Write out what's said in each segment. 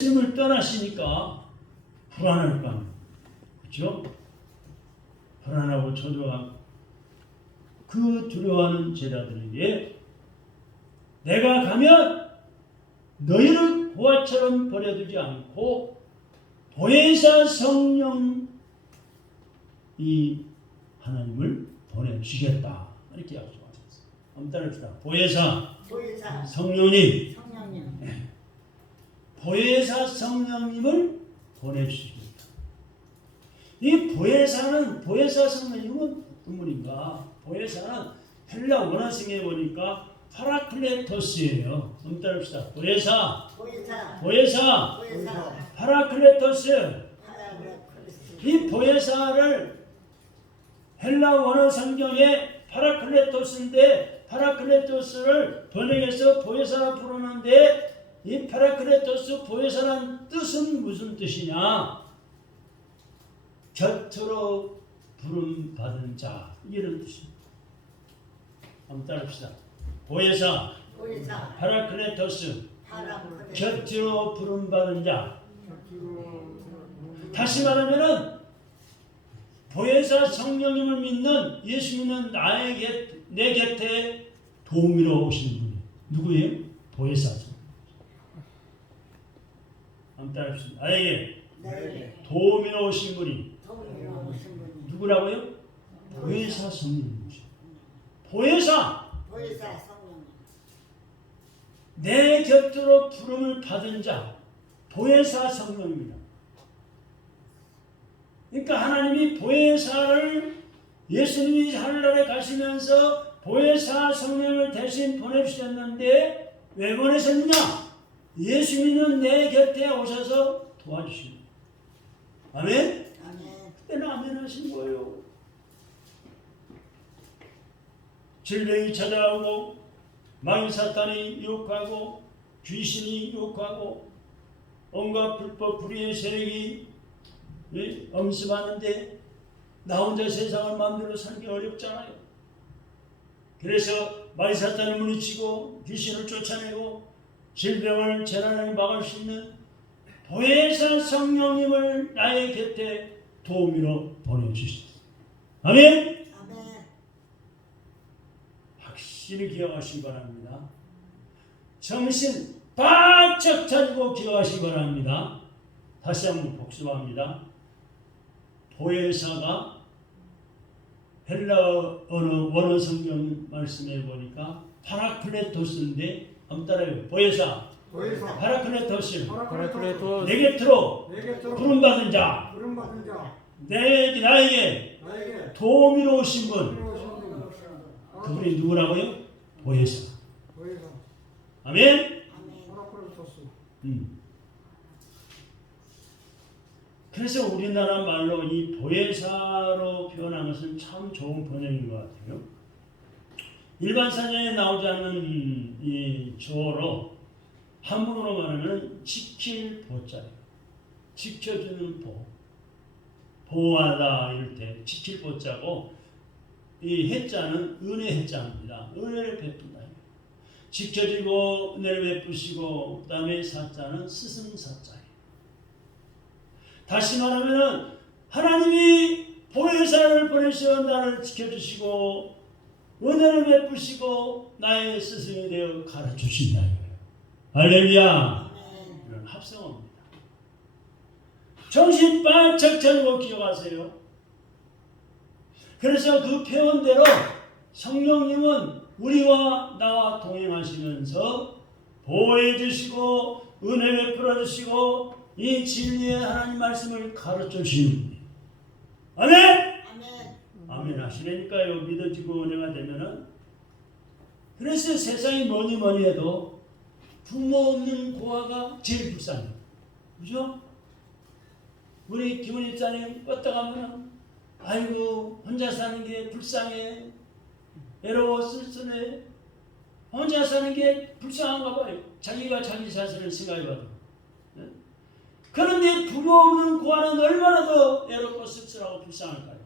예수님을 떠나시니까 불안할 거 아니에요. 그렇죠? 불안하고 초조하고 그 두려워하는 제자들에게 내가 가면 너희를 고아처럼 버려두지 않고 보혜사 성령 이 하나님을 보내주시겠다 이렇게 약속하셨어요. 한번 따라합시다. 보혜사 성령님 보혜사 성령님을 보내주시겠다. 이 보혜사 성령님은 어떤 분인가? 보혜사는 헬라 원어성에 보니까 파라클레토스예요. 한번 따라합시다. 보혜사 파라클레토스. 이 보혜사를 헬라 원어 성경에 파라클레토스인데 파라클레토스를 번역해서 보혜사라 부르는데 이 파라클레토스 보혜사라는 뜻은 무슨 뜻이냐? 곁으로 부름 받은 자 이런 뜻입니다. 한번 따라합시다. 보혜사 파라클레토스 곁으로 부름 받은 자. 다시 말하면은 보혜사 성령님을 믿는 예수 믿는 내 곁에 도우미로 오시는 분이 누구예요? 보혜사 성령. 한번 따라합시다. 나에게 도우미로 오신 분이 누구라고요? 보혜사 성령님이죠. 보혜사 성령. 내 곁으로 부름을 받은 자 보혜사 성령입니다. 그러니까 하나님이 보혜사를 예수님이 하늘나라에 가시면서 보혜사 성령을 대신 보내주셨는데 왜 보내셨느냐? 예수 믿는 내 곁에 오셔서 도와주십니다. 아멘? 그때는 아멘 하신 거예요. 질병이 찾아오고 마귀 사탄이 유혹하고 귀신이 유혹하고 온갖 불법 불의의 세력이 엄습하는데 나 혼자 세상을 마음대로 살기 어렵잖아요. 그래서 마귀 사탄을 물리치고 귀신을 쫓아내고 질병을 재난을 막을 수 있는 보혜사 성령님을 나의 곁에 도우미로 보내주셨습니다. 아멘? 확실히 기억하시기 바랍니다. 정신 바짝 차리고 기억하시기 바랍니다. 다시 한번 복습합니다. 보혜사가 헬라 원어 성경 말씀해 보니까 파라클레토스인데 한번 따라해요. 보혜사 파라클레토스 내 곁으로 부름받은 자 나에게 도우미로 오신 분 그분이 누구라고요? 보혜사. 아멘? 그래서 우리나라 말로 이 보혜사로 표현한 것은 참 좋은 번역인 것 같아요. 일반 사전에 나오지 않는 이 조어로 한문으로 말하면 지킬 보자예요. 지켜주는 보. 보호하다 이럴 때 지킬 보자고 이 해자는 은혜 해자입니다. 은혜를 베푼다. 지켜주고 은혜를 베푸시고 그 다음에 사자는 스승사자예요. 다시 말하면 하나님이 보혜사를 보내셔 나를 지켜주시고 은혜를 베푸시고 나의 스승이 되어 가르쳐주신다. 할렐루야. 이런 합성어입니다. 정신 바짝 차리고 기억하세요. 그래서 그 표현대로 성령님은 우리와 나와 동행하시면서 보호해주시고 은혜를 베풀어주시고 이 진리의 하나님 말씀을 가르쳐주시는 분이에요. 아멘? 아멘 하시라니까요. 믿어지고 은혜가 되면은. 그래서 세상이 뭐니 해도 부모 없는 고아가 제일 불쌍해요. 그죠? 우리 김은희 집사님 껐다 가면은 아이고 혼자 사는 게 불쌍해. 외로워 쓸쓸해. 혼자 사는 게 불쌍한가 봐요. 자기가 자기 자신을 생각해봐도. 그런데 부모 없는 고아는 얼마나 더 외롭고 쓸쓸하고 불쌍할까요?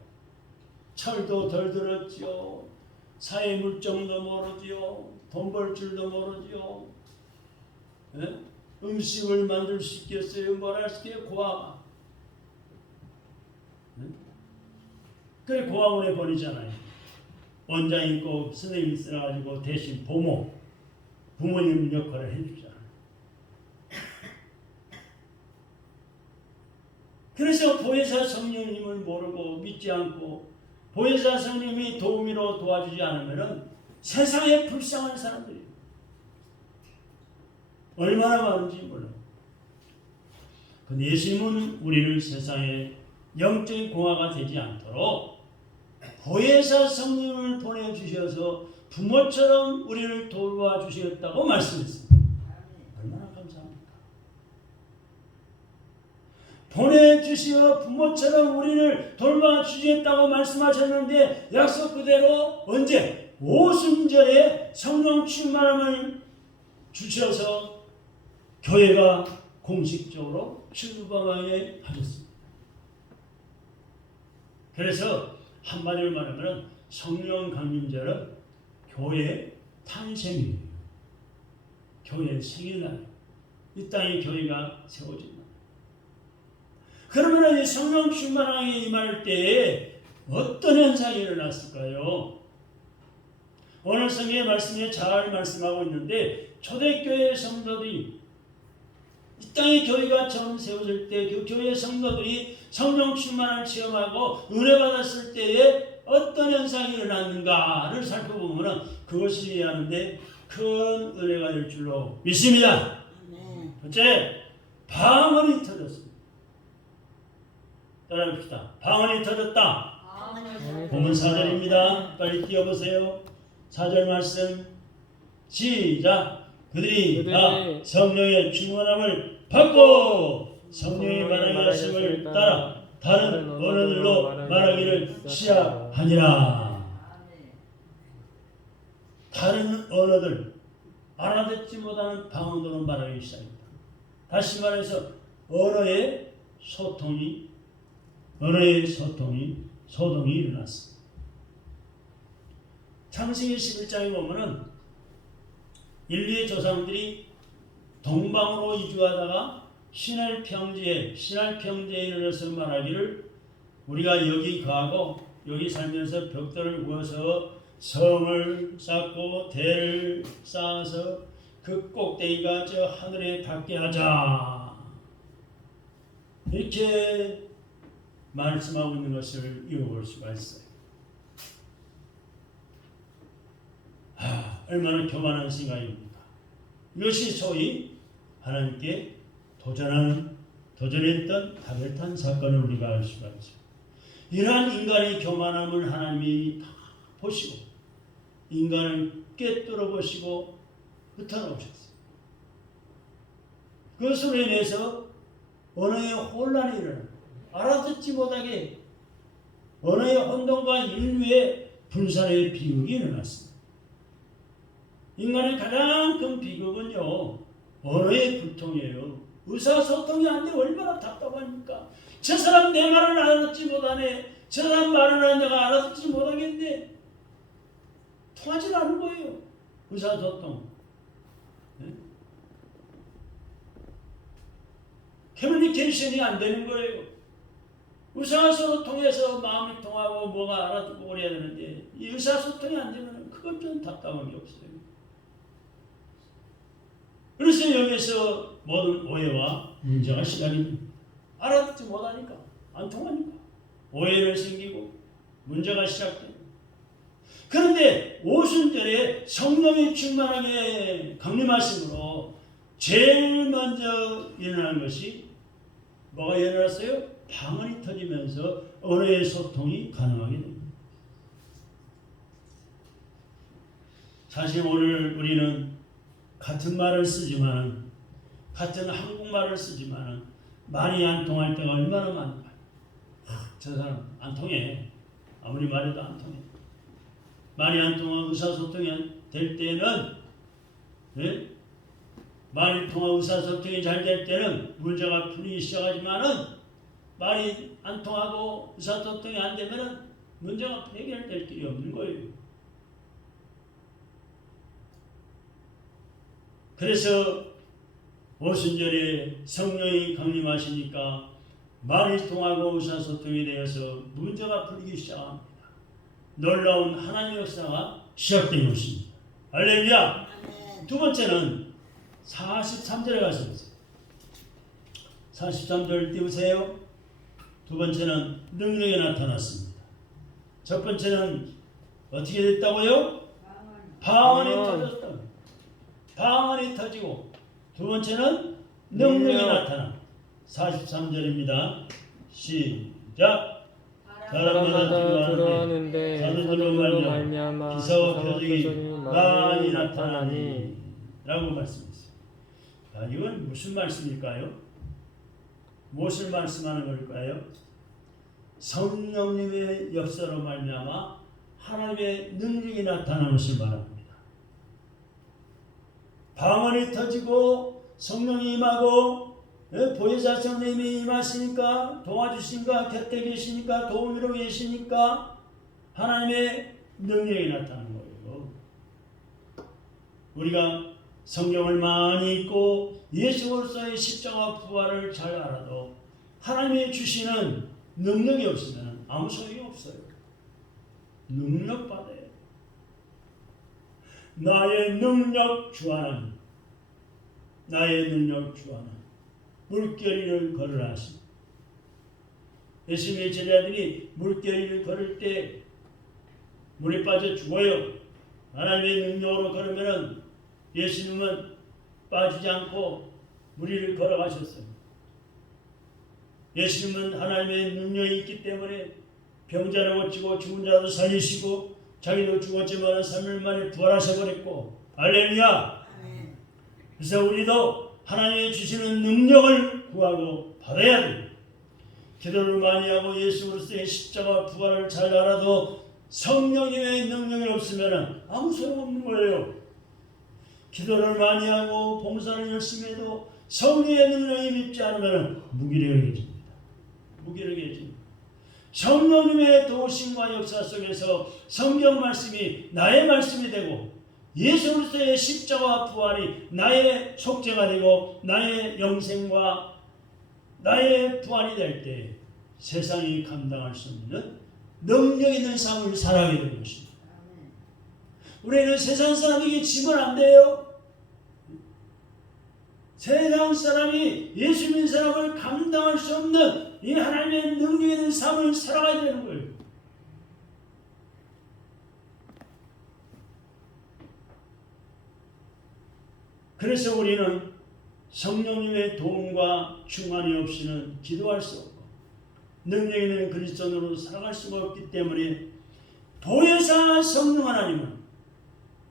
철도 덜 들었지요. 사회 물정도 모르지요. 돈 벌 줄도 모르지요. 음식을 만들 수 있겠어요? 뭘 할 수 있겠어요? 고아. 그래 고아원에 보내잖아요. 원장 있고 선생님 있어가지고 대신 부모님 역할을 해주잖아요. 그래서 보혜사 성령님을 모르고 믿지 않고 보혜사 성령님이 도우미로 도와주지 않으면 세상에 불쌍한 사람들이 얼마나 많은지 몰라요. 근데 예수님은 우리를 세상에 영적인 공화가 되지 않도록 보혜사 성령을 보내주셔서 부모처럼 우리를 도와주시겠다고 말씀했습니다. 얼마나 감사합니까? 보내주시어 부모처럼 우리를 돌봐주시겠다고 말씀하셨는데 약속 그대로 언제? 오순절에 성령 충만함을 주셔서 교회가 공식적으로 출범하게 하셨습니다. 그래서 한마디로 말하면 성령 강림절은 교회 탄생이에요. 교회 생일날 이 땅에 교회가 세워진다. 그러면 이 성령 충만함이 임할 때에 어떤 현상이 일어났을까요? 오늘 성경의 말씀에 잘 말씀하고 있는데 초대교회 성도들이 이 땅에 교회가 처음 세워질 때 그 교회 성도들이 성령 충만을 체험하고 은혜 받았을 때에 어떤 현상이 일어났는가를 살펴보면 그것이 하는데 큰 은혜가 될 줄로 믿습니다. 첫째, 방언이 터졌습니다. 따라합시다. 방언이 터졌다. 본문 4절입니다. 빨리 띄워보세요. 4절 말씀 시작. 그들이 다 성령의 충만함을 받고 성령의 말하는 말씀을 따라 다른 언어들로 말하기를 시작하니라. 다른 언어들 알아듣지 못하는 방언으로 말하기 시작합니다. 다시 말해서 언어의 소통이 일어났습니다. 창세기 11장에 보면은 인류의 조상들이 동방으로 이주하다가 신할 평지에 이르러서 말하기를 우리가 여기 가고 여기 살면서 벽돌을 구워서 성을 쌓고 대를 쌓아서 그 꼭대기가 저 하늘에 닿게 하자. 이렇게 말씀하고 있는 것을 읽어볼 수가 있어요. 얼마나 교만한 생각입니까? 이것이 소위 하나님께 도전했던 다벨탄 사건을 우리가 알 수가 있어요. 이러한 인간의 교만함을 하나님이 다 보시고 인간을 꿰뚫어 보시고 흩어놓으셨어요. 그것으로 인해서 언어의 혼란이 일어나요. 알아듣지 못하게 언어의 혼돈과 인류의 분산의 비극이 일어났습니다. 인간의 가장 큰 비극은요, 언어의 불통이에요. 의사소통이 안 되면 얼마나 답답합니까? 저 사람 내 말을 알아듣지 못하네. 저 사람 말을 하는 내가 알아듣지 못하겠네. 통하지 않는 거예요. 의사소통. 네? 커뮤니케이션이 안 되는 거예요. 의사소통해서 마음이 통하고 뭐가 알아듣고 그래야 되는데 이 의사소통이 안 되면 그것 좀 답답한 게 없어요. 그래서 여기서 모든 오해와 문제가 시작입니다. 알아듣지 못하니까, 안 통하니까 오해를 생기고 문제가 시작됩니다. 그런데 오순절에 성령의 충만하게 강림하심으로 제일 먼저 일어난 것이 뭐가 일어났어요? 방언이 터지면서 언어의 소통이 가능하게 됩니다. 사실 오늘 우리는 같은 말을 쓰지만 같은 한국말을 쓰지만 말이 안 통할 때가 얼마나 많은가. 저 사람 안 통해. 아무리 말해도 안 통해. 말이 안 통하고 의사소통이 될 때는 네? 말이 통하고 의사소통이 잘 될 때는 문제가 풀리기 시작하지만은 말이 안 통하고 의사소통이 안 되면은 문제가 해결될 길이 없는 거예요. 그래서 오순절에 성령이 강림하시니까 말이 통하고 의사소통이 되어서 문제가 풀리기 시작합니다. 놀라운 하나님의 역사가 시작된 것입니다. 할렐루야. 두 번째는 43절에 가서 보세요. 43절 띄우세요. 두 번째는 능력이 나타났습니다. 첫 번째는 어떻게 됐다고요? 방언이 터졌다. 방언이 터지고, 두 번째는 능력이 나타나. 43절입니다. 시작. 사람마다 들어하는데 사도들로 말미암아 기사와 표적이 많이 나타나니 라고 말씀했어요. 이건 무슨 말씀일까요? 무엇을 말씀하는 걸까요? 성령님의 역사로 말미암아 하나님의 능력이 나타나는 것을 말합니다. 방언이 터지고 성령이 임하고 보혜사 성령님이 임하시니까, 도와주시니까, 곁에 계시니까, 도우미로 계시니까 하나님의 능력이 나타나는 거예요. 우리가 성경을 많이 읽고 예수 그리스도의 십자가 부활을 잘 알아도 하나님이 주시는 능력이 없으면 아무 소용이 없어요. 능력 받아야 돼요. 나의 능력 주 하나님, 나의 능력 주 하나님, 물결을 걸으라 하시니, 예수님의 제자들이 물결을 걸을 때 물에 빠져 죽어요. 하나님의 능력으로 걸으면 예수님은 빠지지 않고 물 위를 걸어가셨어요. 예수님은 하나님의 능력이 있기 때문에 병자를 고치고 죽은 자도 살리시고 자기도 죽었지만 3일 만에 부활하셔버렸고, 할렐루야. 그래서 우리도 하나님이 주시는 능력을 구하고 받아야 돼요. 기도를 많이 하고 예수 그리스도의 십자가 부활을 잘 알아도 성령님의 능력이 없으면 아무 소용없는 거예요. 기도를 많이 하고 봉사를 열심히 해도 성령의 능력이 믿지 않으면 무기력해집니다. 무기력해집니다. 성령님의 도우심과 역사 속에서 성경 말씀이 나의 말씀이 되고 예수 그리스도의 십자가 부활이 나의 속죄가 되고 나의 영생과 나의 부활이 될 때 세상이 감당할 수 없는 능력 있는 삶을 살아가게 되는 것입니다. 우리는 세상 사람에게 지면 안 돼요. 세상 사람이 예수 믿는 사람을 감당할 수 없는 이 하나님의 능력 있는 삶을 살아가야 되는 거예요. 그래서 우리는 성령님의 도움과 충만이 없이는 기도할 수 없고 능력 있는 그리스도인으로 살아갈 수가 없기 때문에 보혜사 성령 하나님은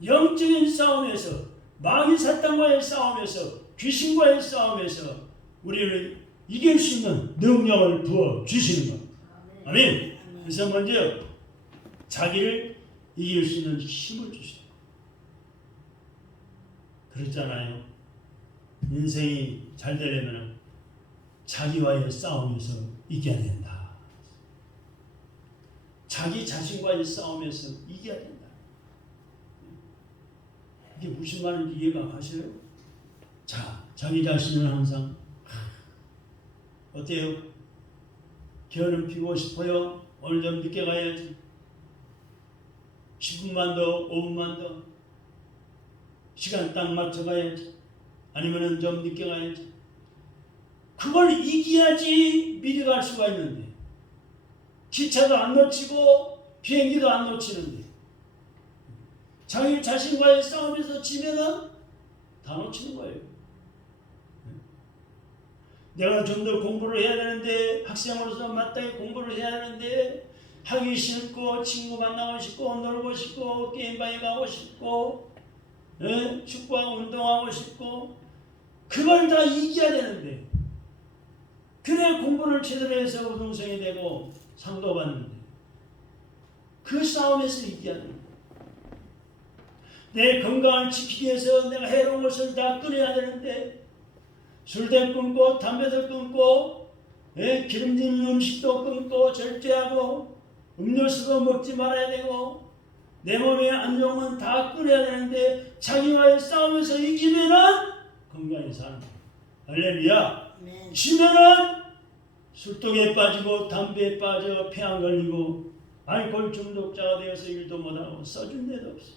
영적인 싸움에서, 마귀 사탄과의 싸움에서, 귀신과의 싸움에서 우리를 이길 수 있는 능력을 부어 주시는 겁니다. 아멘. 그래서 먼저 자기를 이길 수 있는 힘을 주시는 겁니다. 그렇잖아요. 인생이 잘 되려면 자기와의 싸움에서 이겨야 된다. 자기 자신과의 싸움에서 이겨야 된다. 이게 무슨 말인지 이해가 가셔요? 자, 자기 자신은 항상 어때요? 겨울은 피고 싶어요? 오늘 좀 늦게 가야지. 10분만 더, 5분만 더. 시간 딱 맞춰 가야지. 아니면 좀 늦게 가야지. 그걸 이겨야지 미리 갈 수가 있는데, 기차도 안 놓치고 비행기도 안 놓치는데, 자기 자신과의 싸움에서 지면은 다 놓치는 거예요. 내가 좀 더 공부를 해야 되는데, 학생으로서 마땅히 공부를 해야 되는데 하기 싫고, 친구 만나고 싶고, 놀고 싶고, 게임방에 가고 싶고, 축구하고 운동하고 싶고, 그걸 다 이겨야 되는데, 그래 공부를 제대로 해서 우등생이 되고 상도 받는데, 그 싸움에서 이겨야 됩니다. 내 건강을 지키기 위해서 내가 해로운 것을 다 끊어야 되는데, 술도 끊고 담배도 끊고 기름진 음식도 끊고 절제하고 음료수도 먹지 말아야 되고 내 몸에 안 좋은 건 다 끊어야 되는데, 자기와의 싸움에서 이기면은 건강히 사는 거예요. 할렐루야. 아멘. 쉬면은 술독에 빠지고 담배에 빠져 폐암 걸리고 알코올 중독자가 되어서 일도 못하고 써준 데도 없어.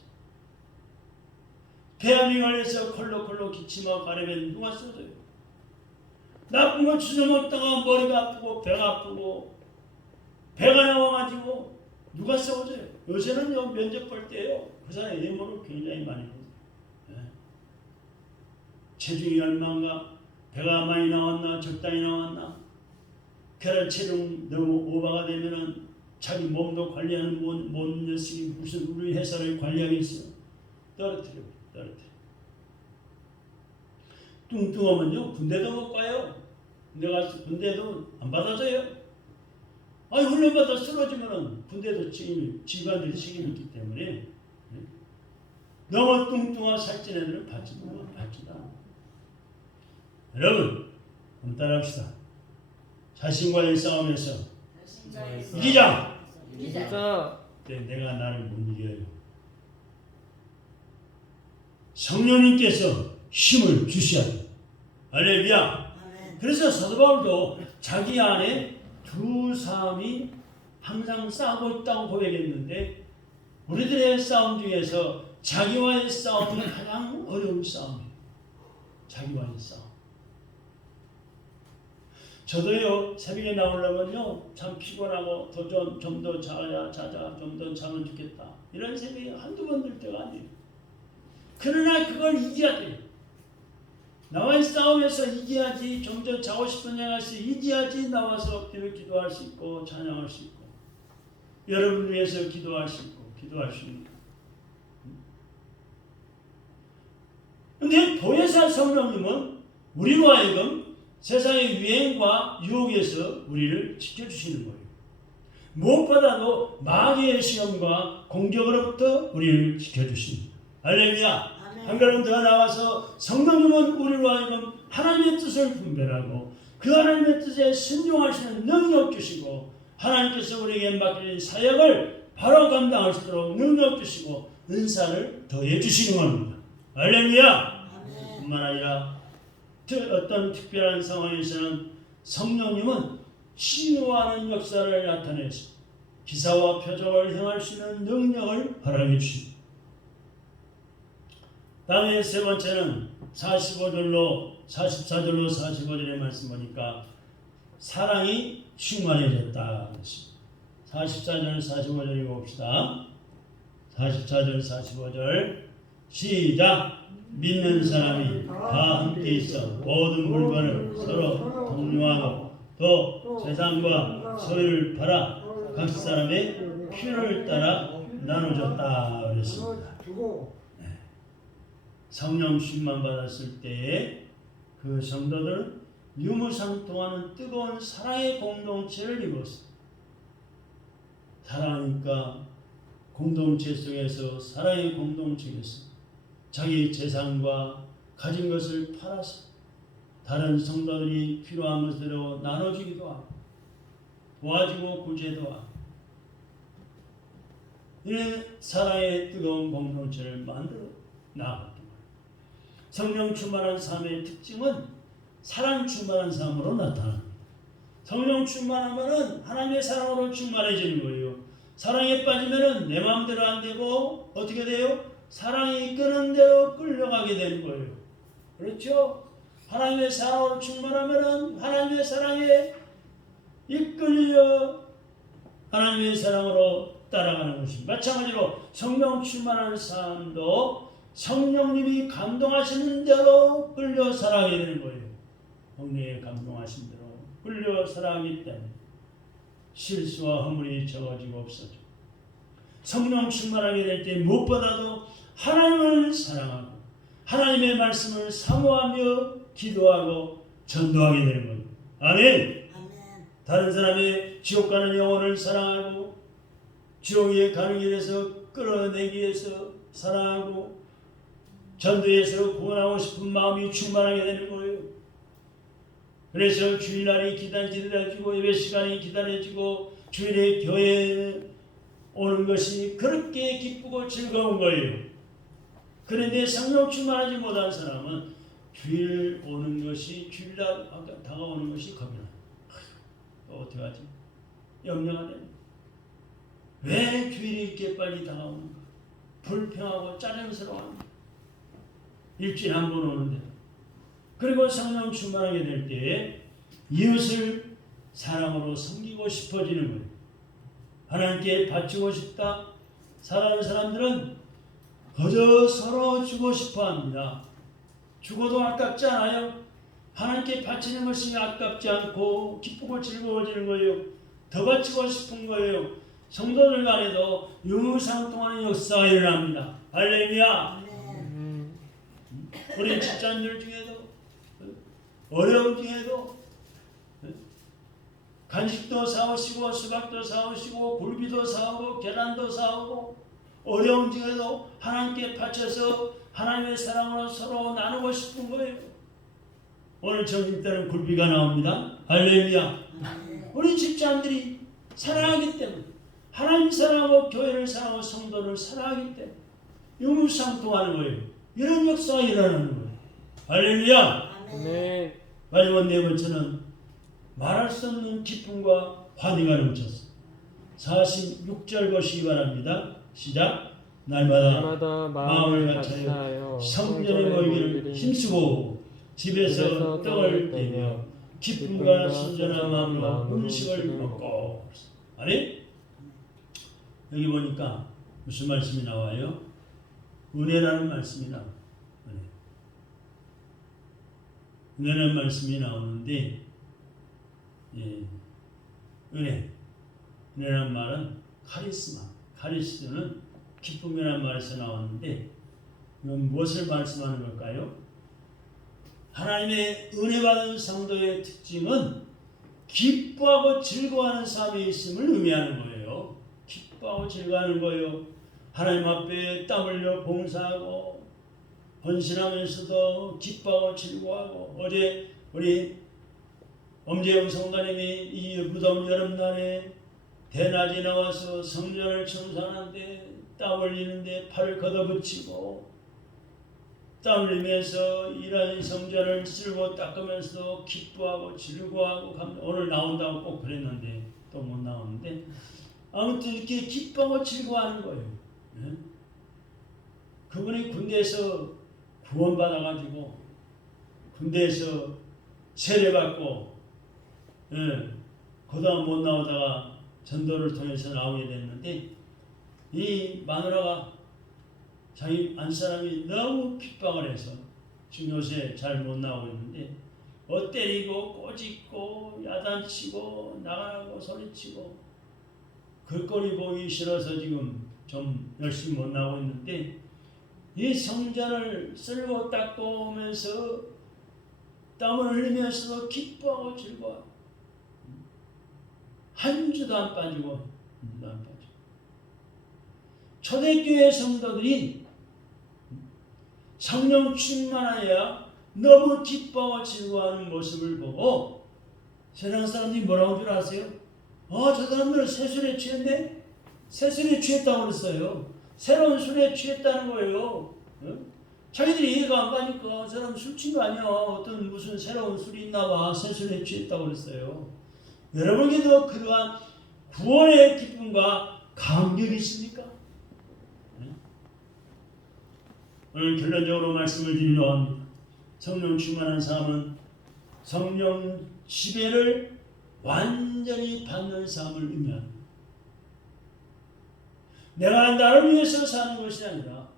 폐암이 걸려서 콜록콜록 기침하고 가려면 누가 써줘요? 나쁜 걸 주워 먹다가 머리가 아프고 배가 아프고 배가 나와가지고 누가 써줘요? 요새는 면접 볼 때요 그 사람 예모를 굉장히 많이 보요. 체중이 얼마인가, 배가 많이 나왔나, 적당히 나왔나, 계란 체중 너무 오버가 되면은 자기 몸도 관리하는 뭔 녀석이 무슨 우리 회사를 관리하겠어? 떨어뜨려. 뚱뚱하면요 군대도 못 가요. 군대 가서 군대도 안 받아줘요. 아니 훈련받아 쓰러지면은 군대도 지휘관들이 책임이 있기 때문에 너무 뚱뚱한 살찐 애들은 받지도 않아. 여러분 한번 따라합시다. 자신과의 싸움에서 이기자. 내가 나를 못 이겨요. 성령님께서 힘을 주셔야 돼. 할렐루야. 그래서 사도 바울도 자기 안에 두 사람이 항상 싸우고 있다고 고백했는데 우리들의 싸움 중에서 자기와의 싸움은 가장 어려운 싸움이에요. 자기와의 싸움. 저도요 새벽에 나오려면요 참 피곤하고 좀 더 자자 좀 더 자면 좋겠다 이런 생각이 한두 번 들 때가 아니에요. 그러나 그걸 이겨야 돼요. 나와의 싸움에서 이겨야지. 좀 더 자고 싶은 양에서 이겨야지 나와서 엎드려 기도할 수 있고 찬양할 수 있고 여러분을 위해서 기도할 수 있고 기도할 수 있는. 그런데 보혜사 성령님은 우리와 하여금 세상의 유행과 유혹에서 우리를 지켜주시는 거예요. 무엇보다도 마귀의 시험과 공격으로부터 우리를 지켜주십니다. 할렐루야. 한 걸음 더 나와서 성령님은 우리로 하여금 하나님의 뜻을 분별하고 그 하나님의 뜻에 순종하시는 능력 주시고 하나님께서 우리에게 맡긴 사역을 바로 감당할 수 있도록 능력 주시고 은사를 더해 주시는 겁니다. 할렐루야. 뿐만 아니라 어떤 특별한 상황에서는 성령님은 치유하는 역사를 나타내서 기사와 표적을 행할 수 있는 능력을 허락해 주십니다. 다음에 세 번째는 44절로 45절의 말씀 보니까 사랑이 충만해졌다. 44절 45절 읽어봅시다. 44절 45절 시작. 믿는 사람이 다 함께 있어 모든 물건을 서로 공유하고 또 재산과 소유를 팔아 각 사람의 필요를 따라 나눠줬다 그랬습니다. 성령 쉼만 받았을 때에 그 성도들은 유무상통하는 뜨거운 사랑의 공동체를 이루었습니다. 사랑하니까 공동체 속에서 사랑의 공동체에서 자기 재산과 가진 것을 팔아서 다른 성도들이 필요한 것대로 나눠주기도 하고 도와주고 구제도 하고 이런 사랑의 뜨거운 공동체를 만들어 나아갔던 거예요. 성령 충만한 삶의 특징은 사랑 충만한 삶으로 나타납니다. 성령 충만하면은 하나님의 사랑으로 충만해지는 거예요. 사랑에 빠지면은 내 마음대로 안 되고 어떻게 돼요? 사랑이 이끄는 대로 끌려가게 되는 거예요. 그렇죠? 하나님의 사랑으로 충만하면은 하나님의 사랑에 이끌려 하나님의 사랑으로 따라가는 것입니다. 마찬가지로 성령 충만한 삶도 성령님이 감동하시는 대로 끌려 살아가게 되는 거예요. 성령의 감동하신 대로 끌려 살아가기 때문에 실수와 허물이 적어지고 없어져. 성령 충만하게 될 때 무엇보다도 하나님을 사랑하고 하나님의 말씀을 사모하며 기도하고 전도하게 되는 거예요. 아멘. 다른 사람의 지옥 가는 영혼을 사랑하고 지옥에 가는 길에서 끌어내기 위해서 사랑하고 전도해서 구원하고 싶은 마음이 충만하게 되는 거예요. 그래서 주일날이 기다려지고 예배 시간이 기다려지고 주일에 교회에 오는 것이 그렇게 기쁘고 즐거운 거예요. 그런데 성령 충만하지 못한 사람은 주일 오는 것이 주일날 다가오는 것이 겁이 나요. 어떻게 하지? 염려가 되네. 왜 주일이 이렇게 빨리 다가오는가? 불평하고 짜증스러워합니다. 일주일에 한 번 오는데. 그리고 성령 충만하게 될 때에 이웃을 사랑으로 섬기고 싶어지는 거예요. 하나님께 바치고 싶다. 사랑하는 사람들은 그저 서로 주고 싶어 합니다. 죽어도 아깝지 않아요. 하나님께 바치는 것이 아깝지 않고 기쁘고 즐거워지는 거예요. 더 바치고 싶은 거예요. 성도들 간에도 유무상통하는 역사가 일어납니다. 할렐루야. 우리 집사님들 중에도 어려움 중에도 간식도 사오시고 수박도 사오시고 굴비도 사오고 계란도 사오고 어려움 중에도 하나님께 바쳐서 하나님의 사랑으로 서로 나누고 싶은 거예요. 오늘 점심 때는 굴비가 나옵니다. 할렐루야. 우리 집사님들이 사랑하기 때문에 하나님 사랑하고 교회를 사랑하고 성도를 사랑하기 때문에 유무상통하는 거예요. 이런 역사가 일어나는 거예요. 할렐루야. 네. 마지막 네 번째는 말할 수 없는 기쁨과 환희가 넘쳤어. 46절 보시기 바랍니다. 시작. 날마다 마음을 같이하여 성전에 모이기를 힘쓰고 집에서 떡을 떼며 기쁨과 순전한 마음으로 음식을 먹고. 아니? 여기 보니까 무슨 말씀이 나와요? 은혜라는 말씀이 나와요. 은혜라는 말씀이 나오는데, 은혜라는 말은 카리스마, 카리스는 기쁨이라는 말에서 나왔는데, 이건 무엇을 말씀하는 걸까요? 하나님의 은혜 받은 성도의 특징은 기뻐하고 즐거워하는 삶에 있음을 의미하는 거예요. 기뻐하고 즐거워하는 거예요. 하나님 앞에 땀 흘려 봉사하고 헌신하면서도 기뻐하고 즐거워하고. 어제 우리 엄재영 성가님이 이 무더운 여름날에 대낮에 나와서 성전을 청소하는데 땀 흘리는데 팔을 걷어붙이고 땀 흘리면서 일하는 성전을 쓸고 닦으면서 기뻐하고 즐거워하고 오늘 나온다고 꼭 그랬는데 또 못 나오는데 아무튼 이렇게 기뻐하고 즐거워하는 거예요. 네? 그분이 군대에서 구원받아가지고 군대에서 세례받고 그다음 못 나오다가 전도를 통해서 나오게 됐는데 이 마누라가 자기 안사람이 너무 핍박을 해서 지금 요새 잘 못 나오고 있는데 때리고 꼬집고 야단치고 나가라고 소리치고 그 꼴이 보기 싫어서 지금 좀 열심히 못 나오고 있는데 이 성전을 쓸고 닦고 오면서 땀을 흘리면서도 기뻐하고 즐거워. 한 주도 안 빠지고 초대교회 성도들이 성령 충만하여야 너무 기뻐하고 즐거워하는 모습을 보고 세상 사람들이 뭐라고 줄 아세요? 저 사람들은 새술에 취했네? 새술에 취했다고 그랬어요. 새로운 술에 취했다는 거예요. 자기들이 이해가 안 가니까 저 사람 술 친 거 아니야. 어떤 무슨 새로운 술이 있나 봐. 새술에 취했다고 그랬어요. 여러분에게도 그러한 구원의 기쁨과 감격이 있습니까? 오늘 결론적으로 말씀을 드리려 합니다. 성령 충만한 삶은 성령 지배를 완전히 받는 삶을 의미합니다. 내가 나를 위해서 사는 것이 아니라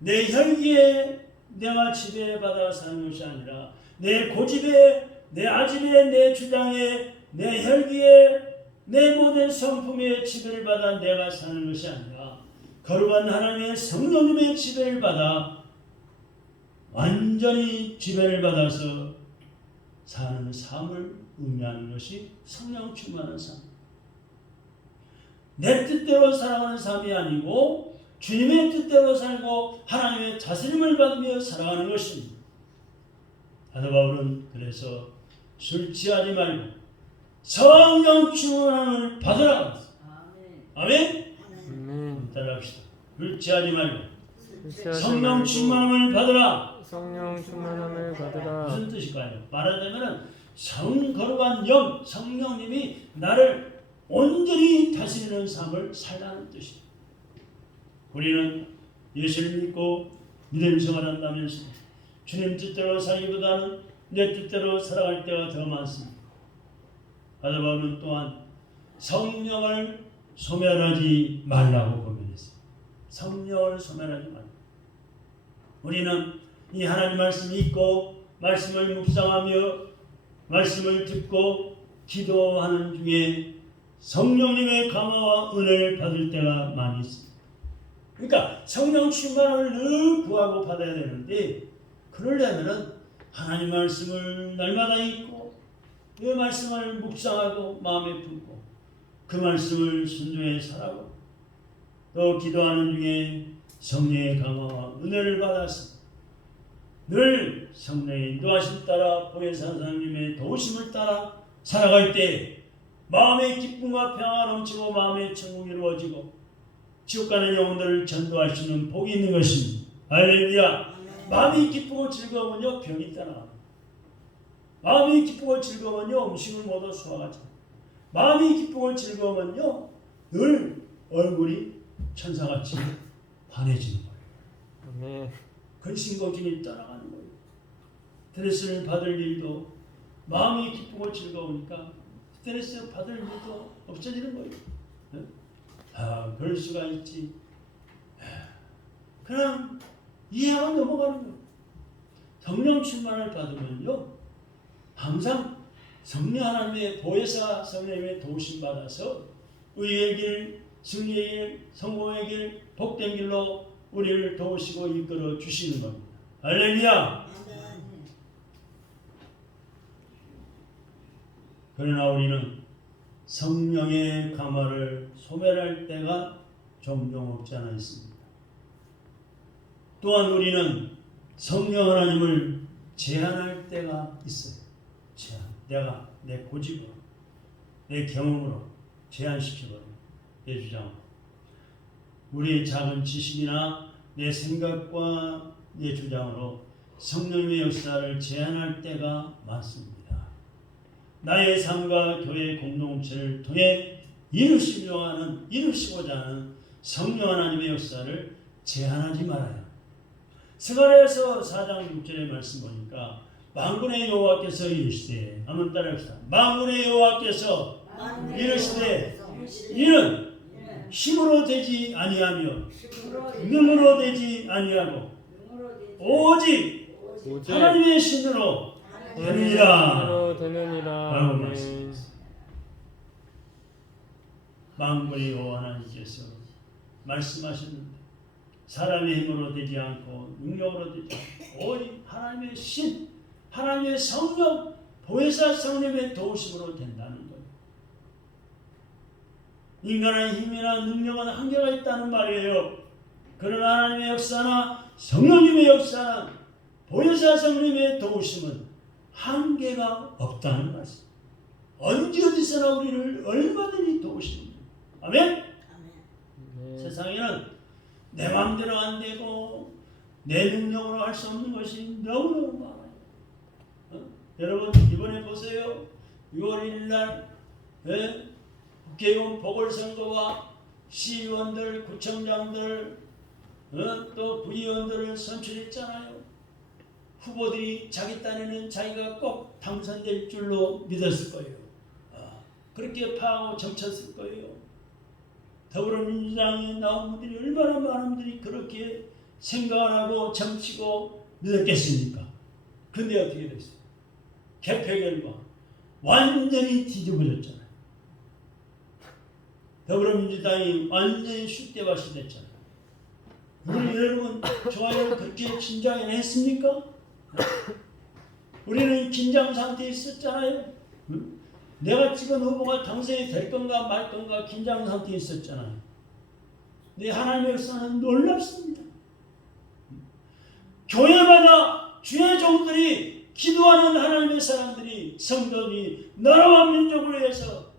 내 혈기에 내가 지배받아 사는 것이 아니라 내 고집에 내 아집에 내 주장에 내 혈기에 내 모든 성품에 지배를 받아 내가 사는 것이 아니라 거룩한 하나님의 성령님의 지배를 받아 완전히 지배를 받아서 사는 삶을 의미하는 것이 성령 충만한 삶. 내 뜻대로 살아가는 삶이 아니고 주님의 뜻대로 살고 하나님의 다스림을 받으며 살아가는 것입니다. 사도 바울은 그래서 술 취하지 말고 성령 충만함을 받으라. 아멘. 아멘. 따라합시다. 술 취하지 말고 성령 충만함을 받으라. 성령 충만함을 받으라. 무슨 뜻일까요? 말하자면은 거룩한 영, 성령님이 나를 온전히 다스리는 삶을 살라는 뜻이에요. 우리는 예수를 믿고 믿음 생활한다면서 주님 뜻대로 살기보다는 내 뜻대로 살아갈 때가 더 많습니다. 사도 바울은 또한 성령을 소멸하지 말라고 권면했어요. 성령을 소멸하지 말라. 우리는 이 하나님 말씀을 읽고 말씀을 묵상하며 말씀을 듣고 기도하는 중에 성령님의 감화와 은혜를 받을 때가 많이 있습니다. 그러니까 성령 충만을 늘 구하고 받아야 되는데, 그러려면 하나님 말씀을 날마다 읽고 그 말씀을 묵상하고 마음에 품고 그 말씀을 순종해 살아고 또 기도하는 중에 성령의 감화와 은혜를 받아서 늘 성령의 인도하심 따라 보혜사 하나님의 도우심을 따라 살아갈 때 마음의 기쁨과 평화가 넘치고 마음의 천국이 이루어지고 지옥 가는 영혼들을 전도할 수 있는 복이 있는 것입니다. 할렐루야. 마음이 기쁘고 즐거우면요 병이 따라갑니다. 마음이 기쁘고 즐거우면요 음식을 모두 소화하죠. 마음이 기쁘고 즐거우면요 늘 얼굴이 천사같이 환해지는 거예요. 아멘. 근심걱정이 따라가는 거예요. 스트레스를 받을 일도 마음이 기쁘고 즐거우니까 스트레스 받을 일도 없어지는 거예요. 네? 그럴 수가 있지. 그냥 이해하고 넘어가는 거예요. 성령 충만을 받으면요 항상 성령 하나님의 보혜사 성령님의 도우심 받아서 의의 길, 승리의 길, 성공의 길, 복된 길로 우리를 도우시고 이끌어 주시는 겁니다. 할렐루야. 그러나 우리는 성령의 감화를 소멸할 때가 종종 없지 않아 있습니다. 또한 우리는 성령 하나님을 제한할 때가 있어요. 제한. 내가 내 고집으로, 내 경험으로 제한시켜버려요. 내 주장으로. 우리의 작은 지식이나 내 생각과 내 주장으로 성령의 역사를 제한할 때가 많습니다. 나의 삶과 교회 공동체를 통해 이루시고자 하는 성령 하나님의 역사를 제한하지 말아요. 스가랴서 4장 6절의 말씀 보니까 만군의 여호와께서 이르시되, 한번 따라합시다. 만군의 여호와께서 이르시되 이는 힘으로 되지 아니하며 능으로 되지 아니하고 오직 하나님의 신으로 되느니라 라고 말씀했습니다. 만군의 여호와 하나님께서 말씀하셨는데 사람의 힘으로 되지 않고 능력으로 되지 않고 오직 하나님의 신, 하나님의 성령, 보혜사 성령의 도우심으로 된다는 거예요. 인간의 힘이나 능력은 한계가 있다는 말이에요. 그러나 하나님의 역사나 성령님의 역사나 보혜사 성령님의 도우심은 한계가 없다는 말씀. 언제 어디서나 우리를 얼마든지 도우십니다. 아멘? 세상에는 내 마음대로 안 되고 내 능력으로 할 수 없는 것이 너무너무 많아요. 여러분 이번에 보세요. 6월 1일 날 국회의원 보궐선거와 시의원들, 구청장들 또 부의원들을 선출했잖아요. 후보들이 자기 딴에는 자기가 꼭 당선될 줄로 믿었을 거예요. 그렇게 파하고 점쳤을 거예요. 더불어민주당에 나온 분들이 얼마나 많은 분들이 그렇게 생각을 하고 점치고 믿었겠습니까? 근데 어떻게 됐어요? 개표 결과 완전히 뒤집어졌잖아요. 더불어민주당이 완전히 쑥대밭이 됐잖아요. 우리 여러분 좋아요 그렇게 진작에 했습니까? 우리는 긴장 상태에 있었잖아요. 내가 찍은 후보가 당선이 될 건가 말 건가 긴장 상태에 있었잖아요. 근데 하나님의 역사는 놀랍습니다. 교회마다 주의 종들이 기도하는 하나님의 사람들이 성도들이 나라와 민족을 위해서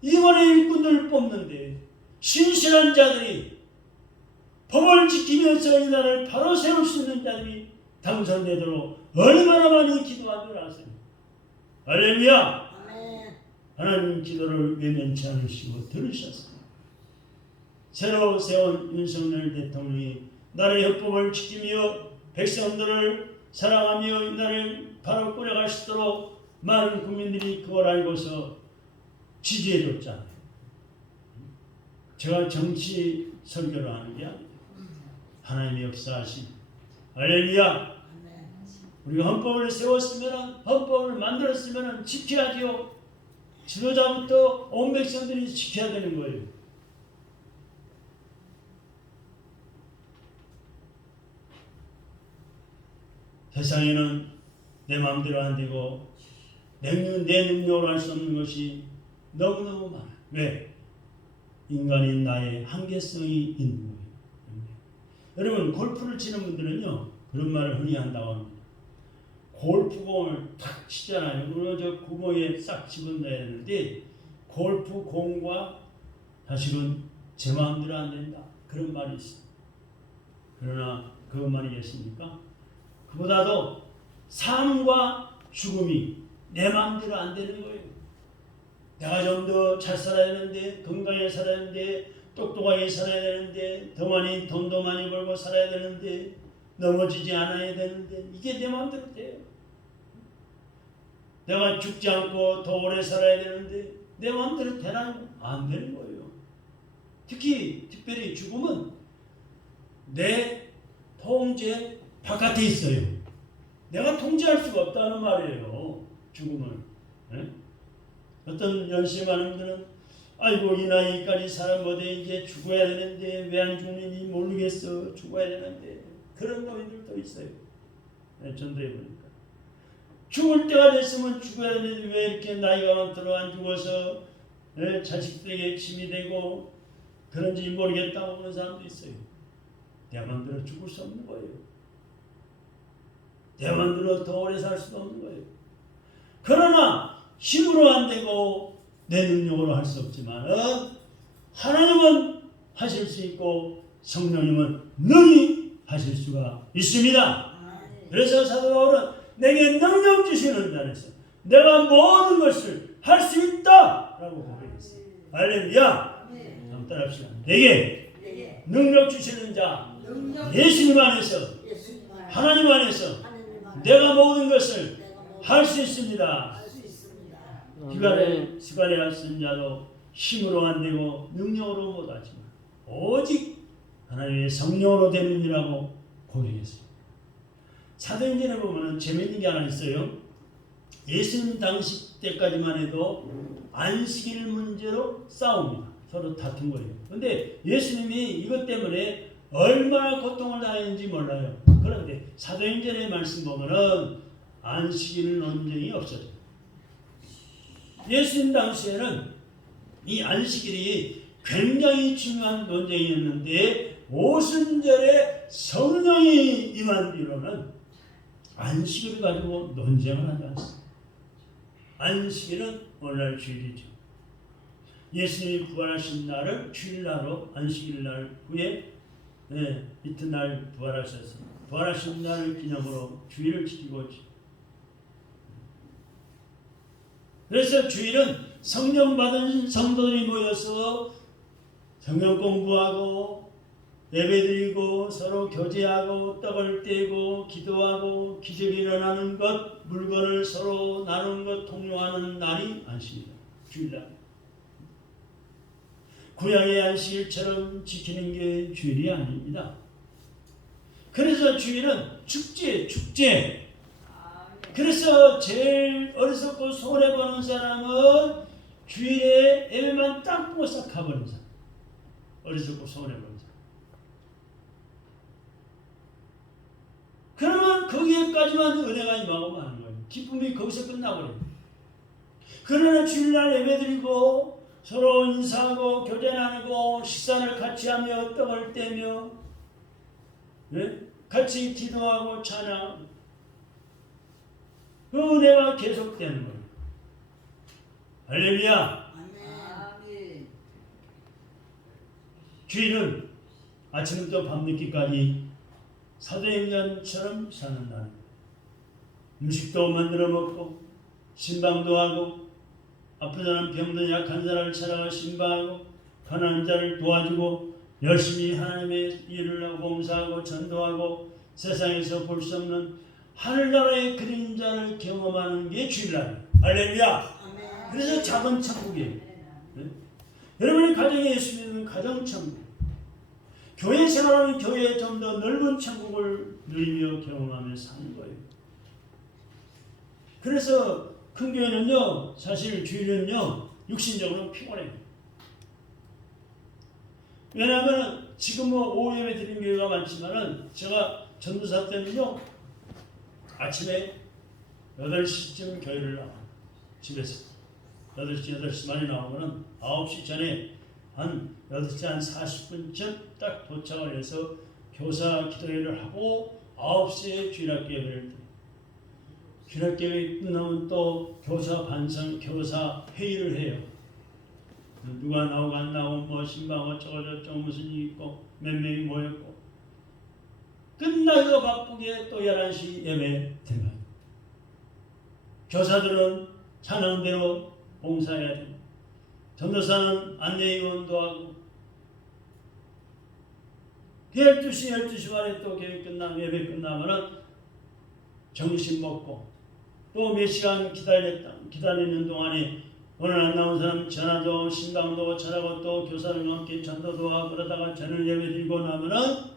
이번에 일꾼들을 뽑는데 신실한 자들이 법을 지키면서 이 나라를 바로 세울 수 있는 자들이 당선되도록 얼마나 많이 기도한 줄 아세요? 할렐루야! 아멘. 하나님 기도를 외면치 않으시고 들으셨습니다. 새로 세운 윤석열 대통령이 나라의 헌법을 지키며 백성들을 사랑하며 이 나라를 바로 꾸려갈 수 있도록 많은 국민들이 그걸 알고서 지지해 줬잖아요. 제가 정치 설교를 하는 게 아니에요. 하나님의 역사하신 할렐루야. 우리가 헌법을 세웠으면 헌법을 만들었으면 지켜야지요. 지도자부터 온 백성들이 지켜야 되는 거예요. 세상에는 내 마음대로 안 되고 내 능력으로 할 수 없는 것이 너무너무 많아요. 왜? 인간인 나의 한계성이 있는 거예요. 여러분 골프를 치는 분들은요 그런 말을 흔히 한다고 합니다. 골프공을 탁 치잖아요. 그리고 저 구멍에 싹 집어넣어야 되는데 골프공과 사실은 제 마음대로 안 된다. 그런 말이 있어요. 그러나 그것만이겠습니까? 그보다도 삶과 죽음이 내 마음대로 안 되는 거예요. 내가 좀 더 잘 살아야 되는데 건강하게 살아야 되는데 똑똑하게 살아야 되는데 더 많이 돈도 많이 벌고 살아야 되는데 넘어지지 않아야 되는데 이게 내 마음대로 돼요. 내가 죽지 않고 더 오래 살아야 되는데 내 마음대로 되나요? 안 되는 거예요. 특별히 죽음은 내 통제 바깥에 있어요. 내가 통제할 수가 없다는 말이에요. 죽음을. 네? 어떤 열심히 하는 분들은 아이고 이 나이까지 살아보되 이제 죽어야 되는데 왜 안 죽는지 모르겠어. 죽어야 되는데 그런 노인들도 있어요. 네, 전도해 보니까 죽을 때가 됐으면 죽어야 되는데 왜 이렇게 나이가 많도록 안 죽어서 네, 자식들에게 침이 되고 그런지 모르겠다고 하는 사람도 있어요. 내 마음대로 죽을 수 없는 거예요. 내 마음대로 더 오래 살 수도 없는 거예요. 그러나 힘으로 안 되고 내 능력으로 할 수 없지만 하나님은 하실 수 있고 성령님은 능히 하실 수가 있습니다. 그래서 사도 바울은 내게 능력 주시는 자에서 내가 모든 것을 할 수 있다라고 고백했어요. 할렐루야. 한번 따라합시다. 내게 능력 주시는 자 예수님 안에서 하나님 안에서 내가 모든 것을 할 수 있습니다. 시간에 쓴 자도 힘으로 안 되고 능력으로 못하지만 오직 하나님의 성령으로 되느니라고 고백했습니다. 사도행전에 보면 재미있는 게 하나 있어요. 예수님 당시 때까지만 해도 안식일 문제로 싸웁니다. 서로 다툰 거예요. 그런데 예수님이 이것 때문에 얼마나 고통을 당했는지 몰라요. 그런데 사도행전의 말씀 보면은 안식일 논쟁이 없어져요. 예수님 당시에는 이 안식일이 굉장히 중요한 논쟁이었는데 오순절에 성령이 임한 뒤로는 안식일을 가지고 논쟁을 하지 않습니다. 안식일은 오늘날 주일이죠. 예수님이 부활하신 날을 주일날로 안식일 날 후에 이튿날 부활하셨습니다. 부활하신 날을 기념으로 주일을 지키고 있죠. 그래서 주일은 성령 받은 성도들이 모여서 성경 공부하고 예배드리고 서로 교제하고 떡을 떼고 기도하고 기적이 일어나는 것, 물건을 서로 나누는 것, 통용하는 날이 안식일이다. 주일날. 구약의 안식일처럼 지키는 게 주일이 아닙니다. 그래서 주일은 축제. 그래서 제일 어리석고 손해보는 사람은 주일에 예배만 딱 보고 싹 가버린 사람. 어리석고 손해보는 사람. 그러면 거기에까지만 은혜가 임하고 마는 거예요. 기쁨이 거기서 끝나버려요. 그러나 주일날 예배드리고 서로 인사하고 교제 나누고 식사를 같이 하며 떡을 떼며 같이 기도하고 찬양하고 그 은혜가 계속되는 거예요. 할렐루야. 아멘. 주일은 아침부터 밤늦게까지 사도행전처럼 사는 나라. 음식도 만들어 먹고 신방도 하고 아픈 사람, 병든 약한 사람을 찾아가 신방하고 가난한 자를 도와주고 열심히 하나님의 일을 하고 봉사하고 전도하고 세상에서 볼 수 없는 하늘나라의 그림자를 경험하는 게 주일날. 할렐루야. 그래서 작은 천국이에요. 네? 여러분의 가정에 예수 믿는 가정 천국, 교회 생활하는 교회에 좀 더 넓은 천국을 누리며 경험하며 사는 거예요. 그래서 큰 교회는요, 사실 주일은요, 육신적으로 피곤해요. 왜냐하면 지금 뭐 오후 예배 드린 교회가 많지만은 제가 전도사 때는요, 아침에 8시쯤 교회를 나와요. 집에서 8시 많이 나오면은 9시 전에 한 8시 한 40분쯤 딱 도착을 해서 교사 기도회를 하고 9시에 주일학교 예배를 드려요. 주일학교 예배 끝나면 또 교사 반성, 교사 회의를 해요. 누가 나오고 안 나오고 뭐 신방 어쩌고저쩌고 무슨 일 있고 몇 명이 모였고 끝나고 바쁘게 또 11시 예배 들어가요. 교사들은 찬양대로 봉사해야 돼요. 전도사는 안내위원도 하고 12시 반에 또 교회 끝나면 예배 끝나면은 점심 먹고 또 몇 시간 기다리는 동안에 오늘 안 나온 사람 전화도 신방도 전하고 또 교사를 함께 전도도 하고 그러다가 저녁 예배 드리고 나면은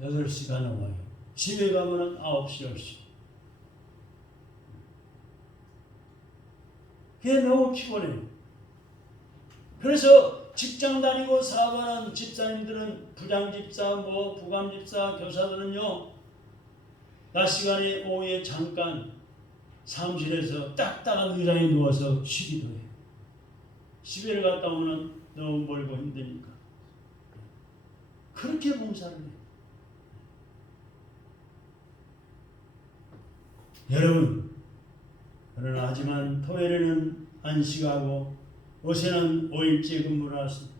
8시가 넘어요. 집에 가면은 9시, 10시. 그게 너무 피곤해요. 그래서 직장 다니고 사업하는 집사님들은 부장집사, 뭐 부감집사, 교사들은요, 낮 시간에 오후에 잠깐 사무실에서 딱딱한 의자에 누워서 쉬기도 해요. 집에 갔다 오면 너무 멀고 힘드니까. 그렇게 봉사를 해요. 여러분, 그러나 하지만 토요일에는 안식하고 어제는 5일째 근무를 하십니다.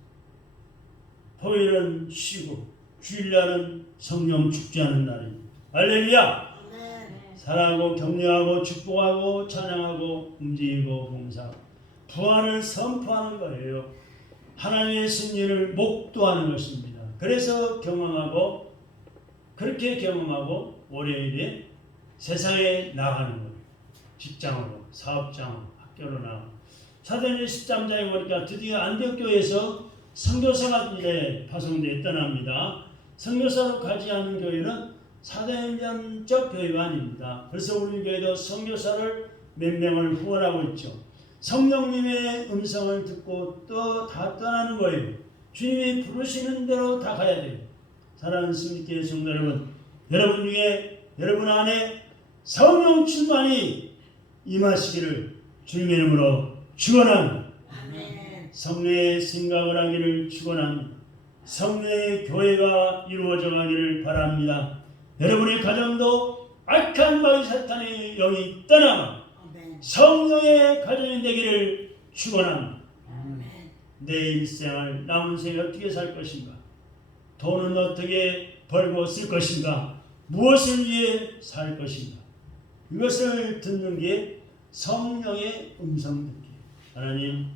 토요일은 쉬고 주일날은 성령 축제하는 날입니다. 할렐루야! 사랑하고 격려하고 축복하고 찬양하고 움직이고 봉사하고 부활을 선포하는 거예요. 하나님의 승리를 목도하는 것입니다. 그래서 경험하고 그렇게 경험하고 월요일에 세상에 나가는 거예요. 직장으로, 사업장으로, 학교로 나가고 사도행전 13장에 보니까 드디어 안디옥교회에서 선교사가 이제 파송되어 떠납니다. 선교사로 가지 않은 교회는 사도행전적 교회가 아닙니다. 그래서 우리 교회도 선교사를 몇 명을 후원하고 있죠. 성령님의 음성을 듣고 또 다 떠나는 거예요. 주님이 부르시는 대로 다 가야 돼요. 사랑하는 승리교회 성도 여러분, 여러분 중에 여러분 안에 성령 충만이 임하시기를 주님의 이름으로 축원합니다. 성령의 생각을 하기를 축원합니다. 성령의 교회가 이루어져 가기를 바랍니다. 여러분의 가정도 악한 마귀 사탄의 영이 떠나면 성령의 가정이 되기를 축원합니다. 내 일생을 남은 생에 어떻게 살 것인가? 돈은 어떻게 벌고 쓸 것인가? 무엇을 위해 살 것인가? 이것을 듣는 게 성령의 음성 듣기. 하나님,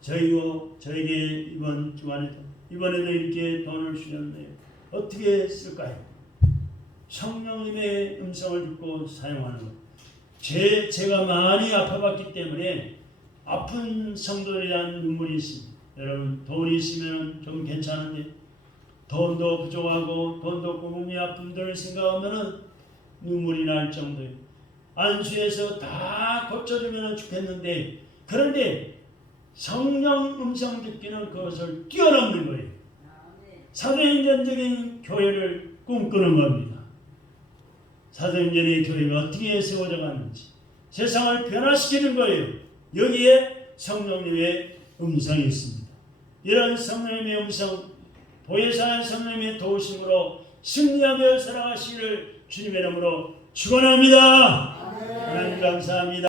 저에게 이번 주간에도 이번에도 이렇게 돈을 주셨네요. 어떻게 쓸까요? 성령님의 음성을 듣고 사용하는 것. 제가 많이 아파봤기 때문에 아픈 성도에 대한 눈물이 있습니다. 여러분, 돈이 있으면 좀 괜찮은데 돈도 부족하고 돈도 없고 몸이 아픈 분들을 생각하면 눈물이 날 정도예요. 안수해서 다 고쳐주면 좋겠는데 그런데 성령 음성 듣기는 그것을 뛰어넘는 거예요. 사도행전적인 교회를 꿈꾸는 겁니다. 사도행전의 교회가 어떻게 세워져 갔는지 세상을 변화시키는 거예요. 여기에 성령님의 음성이 있습니다. 이런 성령님의 음성, 보혜사의 성령님의 도우심으로 승리하며 살아가시기를 주님의 이름으로 축원합니다. 하나님 감사합니다.